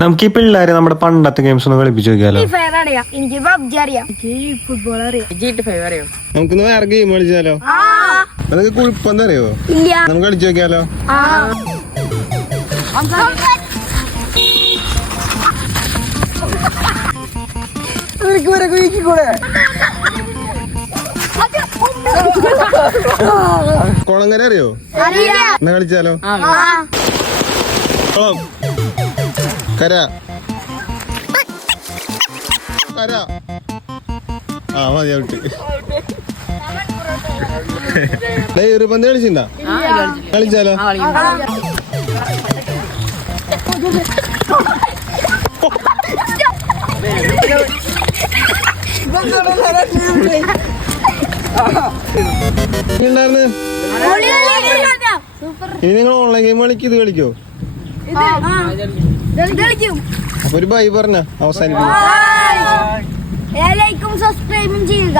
നമുക്ക് ഈ പിള്ളേരെ നമ്മുടെ പണ്ടത്തെ ഗെയിംസ് ഒന്ന് കളിപ്പിച്ചു നോക്കിയാലോ? എനിക്ക് പബ്ജി അറിയാം, എനിക്ക് ഫുട്ബോൾ അറിയാം, GTA5 അറിയാം. നമുക്കൊന്ന് വേറെ ഗെയിം കളിച്ചാലോ? അതൊക്കെ കുഴപ്പമെന്ന് അറിയോ? ഇല്ല, നമുക്ക് കളിച്ചു നോക്കിയാലോ? കുളങ്ങര അറിയോ? എന്നാ കളിച്ചാലോ? കുളം, കര, കര. ആ മതി, ഔട്ട്. ഒരു പന്ത് കളിച്ചിട്ടുണ്ടാ? കളിച്ചാലോ? ഇനി നിങ്ങൾ ഓൺലൈൻ ഗെയിം കളിക്കും, ഇത് കളിക്കോ? അപ്പൊ ഒരു ബൈ പറഞ്ഞ അവസാനിപ്പിക്കും. ലൈക്കും സബ്സ്ക്രൈബും ചെയ്യുക.